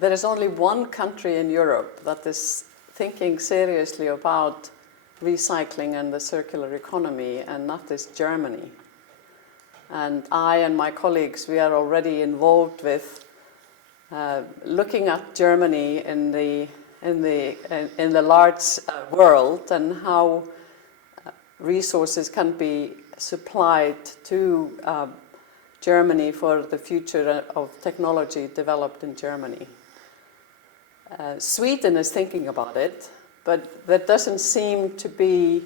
there is only one country in Europe that is thinking seriously about recycling and the circular economy, and that is Germany. And I and my colleagues, we are already involved with looking at Germany in the large world, and how resources can be supplied to Germany for the future of technology developed in Germany. Sweden is thinking about it, but there doesn't seem to be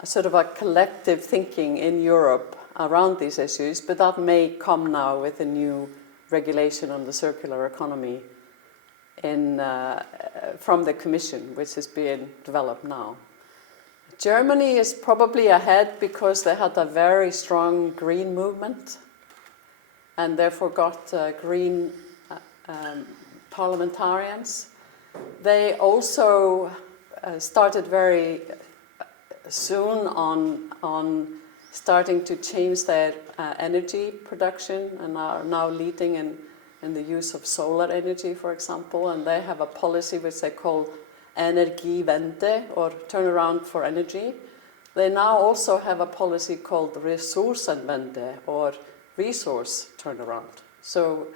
a sort of a collective thinking in Europe around these issues, but that may come now with a new regulation on the circular economy from the Commission, which is being developed now. Germany is probably ahead because they had a very strong green movement, and therefore got green parliamentarians. They also started very soon on starting to change their energy production, and are now leading in the use of solar energy, for example. And they have a policy which they call Energiewende, or turnaround for energy. They now also have a policy called Ressourcenwende, or resource turnaround. So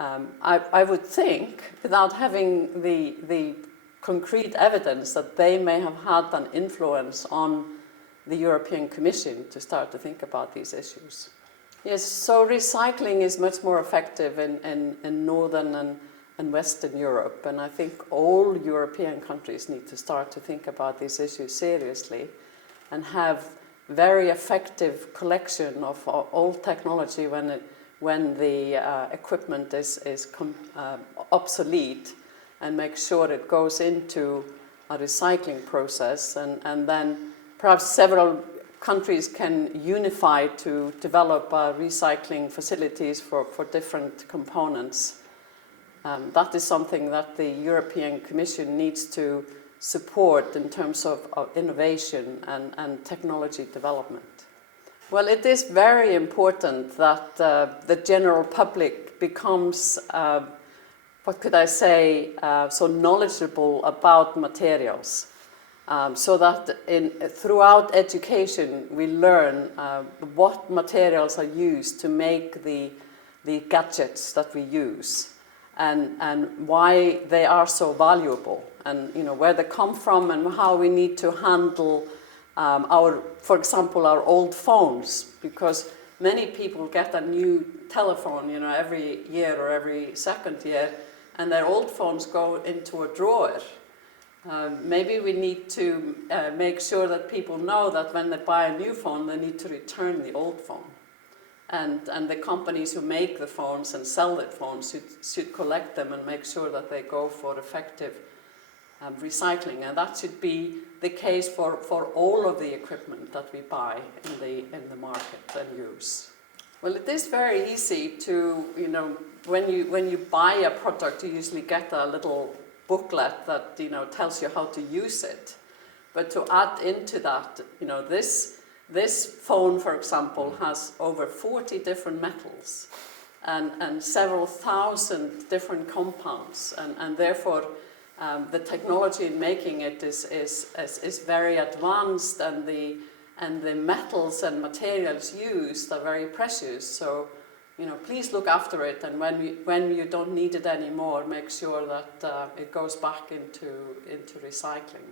I would think, without having the concrete evidence, that they may have had an influence on the European Commission to start to think about these issues. Yes, so recycling is much more effective in Northern and Western Europe, and I think all European countries need to start to think about these issues seriously and have very effective collection of old technology when the equipment is obsolete, and make sure it goes into a recycling process, and then perhaps several countries can unify to develop recycling facilities for different components. That is something that the European Commission needs to support in terms of innovation and technology development. Well, it is very important that the general public becomes, what could I say, so knowledgeable about materials. So that throughout education we learn what materials are used to make the gadgets that we use, and why they are so valuable, and where they come from, and how we need to handle for example, our old phones, because many people get a new telephone, every year or every second year, and their old phones go into a drawer. Maybe we need to make sure that people know that when they buy a new phone, they need to return the old phone. And the companies who make the phones and sell the phones should collect them and make sure that they go for effective recycling. And that should be the case for all of the equipment that we buy in the market and use. Well, it is very easy to, when you buy a product, you usually get a little booklet that tells you how to use it. But to add into that, this phone, for example, has over 40 different metals and several thousand different compounds, and therefore the technology in making it is very advanced, and the metals and materials used are very precious. So please look after it, and when you don't need it anymore, make sure that it goes back into recycling.